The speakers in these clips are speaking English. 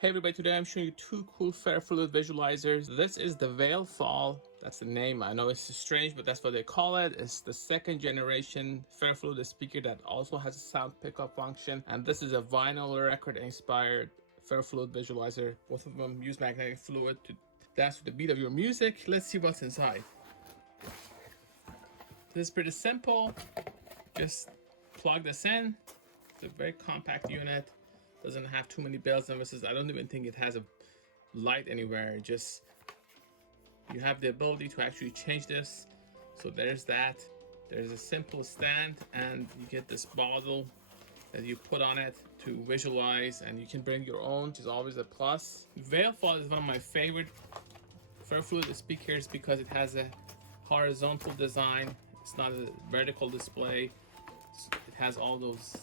Hey everybody, today I'm showing you two cool Ferrofluid visualizers. This is the Veil Fall, that's the name. I know it's strange, but that's what they call it. It's the second generation Ferrofluid speaker that also has a sound pickup function. And this is a vinyl record inspired Ferrofluid visualizer. Both of them use magnetic fluid to dance to the beat of your music. Let's see what's inside. This is pretty simple. Just plug this in. It's a very compact unit. Doesn't have too many bells and whistles. I don't even think it has a light anywhere. Just you have the ability to actually change this. So there's that. There's a simple stand, and you get this bottle that you put on it to visualize, and you can bring your own, which is always a plus. Veil Fall is one of my favorite Ferrofluid speakers because it has a horizontal design. It's not a vertical display. It has all those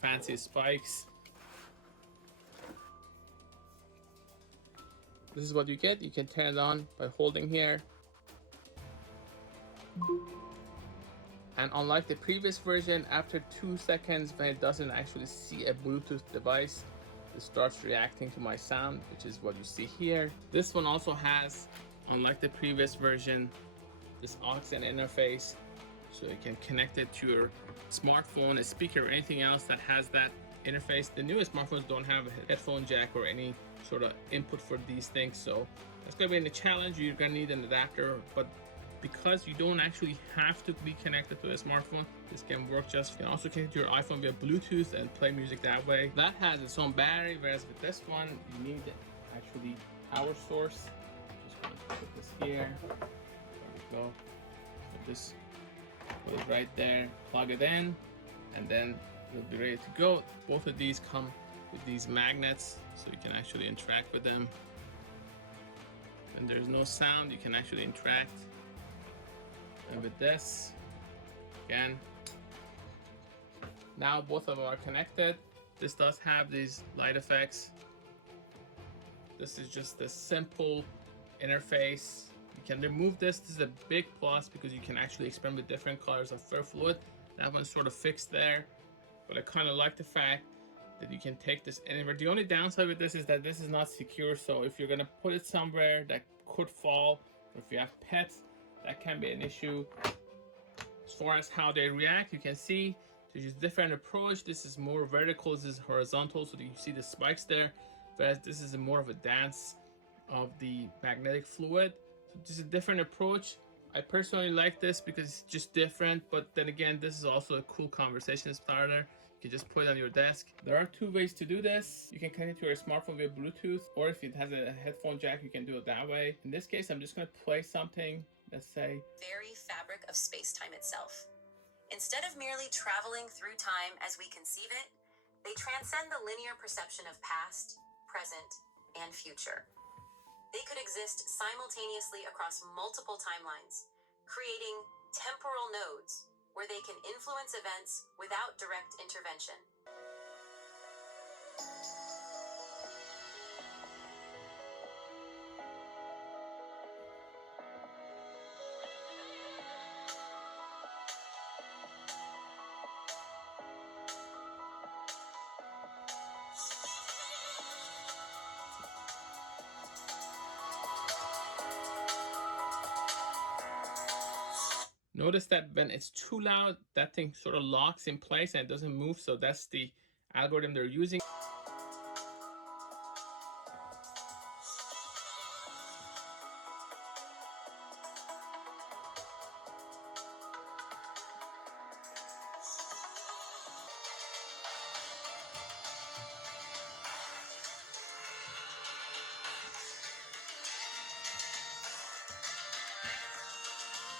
fancy spikes. This is what you get. You can turn it on by holding here. And unlike the previous version, after 2 seconds, when it doesn't actually see a Bluetooth device, it starts reacting to my sound, which is what you see here. This one also has, unlike the previous version, this aux and interface, so you can connect it to your smartphone, a speaker, or anything else that has that interface. The newest smartphones don't have a headphone jack or any sort of input for these things, so that's gonna be in the challenge. You're gonna need an adapter, but because you don't actually have to be connected to a smartphone, this can work just. You can also connect to your iPhone via Bluetooth and play music that way. That has its own battery, whereas with this one, you need actually power source. Just gonna put this here. There we go. Put this, put it right there, plug it in, and then it'll be ready to go. Both of these come with these magnets, so you can actually interact with them. And there's no sound, you can actually interact. And with this, again, now both of them are connected. This does have these light effects. This is just a simple interface. You can remove this. This is a big plus because you can actually experiment with different colors of Ferrofluid. That one's sort of fixed there, but I kind of like the fact that you can take this anywhere. The only downside with this is that this is not secure, so if you're gonna put it somewhere that could fall, or if you have pets, that can be an issue. As far as how they react, you can see there's a different approach. This is more vertical, this is horizontal, so you see the spikes there, whereas this is more of a dance of the magnetic fluid. So this is a different approach. I personally like this because it's just different, but then again, this is also a cool conversation starter. You can just put it on your desk. There are two ways to do this. You can connect it to your smartphone via Bluetooth, or if it has a headphone jack, you can do it that way. In this case, I'm just gonna play something, let's say. Very fabric of space-time itself. Instead of merely traveling through time as we conceive it, they transcend the linear perception of past, present, and future. They could exist simultaneously across multiple timelines, creating temporal nodes where they can influence events without direct intervention. Notice that when it's too loud, that thing sort of locks in place and it doesn't move, so that's the algorithm they're using.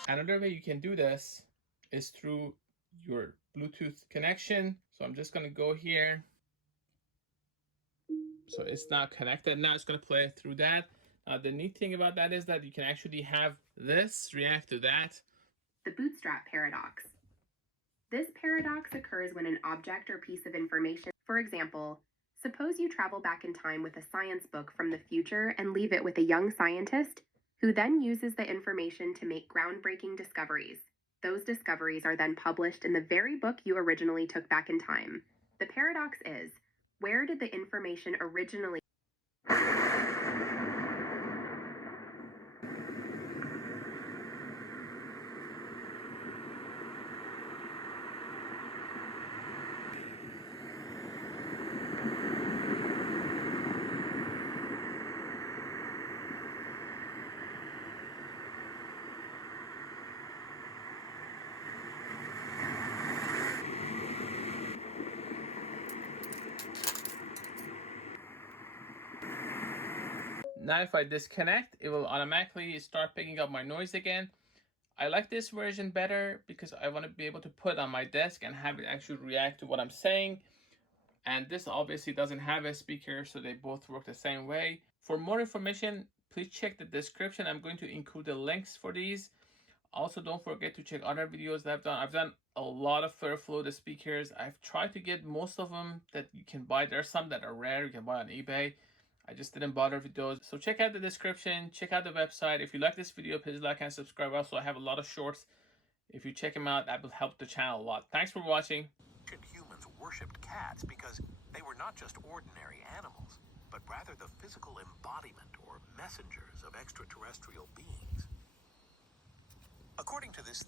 Another way you can do this is through your Bluetooth connection. So I'm just gonna go here. So it's now connected. Now it's gonna play through that. The neat thing about that is that you can actually have this react to that. The bootstrap paradox. This paradox occurs when an object or piece of information, for example, suppose you travel back in time with a science book from the future and leave it with a young scientist who then uses the information to make groundbreaking discoveries. Those discoveries are then published in the very book you originally took back in time. The paradox is, where did the information originally Now if I disconnect, it will automatically start picking up my noise again. I like this version better because I want to be able to put it on my desk and have it actually react to what I'm saying. And this obviously doesn't have a speaker, so they both work the same way. For more information, please check the description. I'm going to include the links for these. Also, don't forget to check other videos that I've done. I've done a lot of Ferrofluid speakers. I've tried to get most of them that you can buy. There are some that are rare, you can buy on eBay. I just didn't bother with those. So check out the description, check out the website. If you like this video, please like and subscribe. Also, I have a lot of shorts. If you check them out, that will help the channel a lot. Thanks for watching. Humans worshipped cats because they were not just ordinary animals, but rather the physical embodiment or messengers of extraterrestrial beings. According to this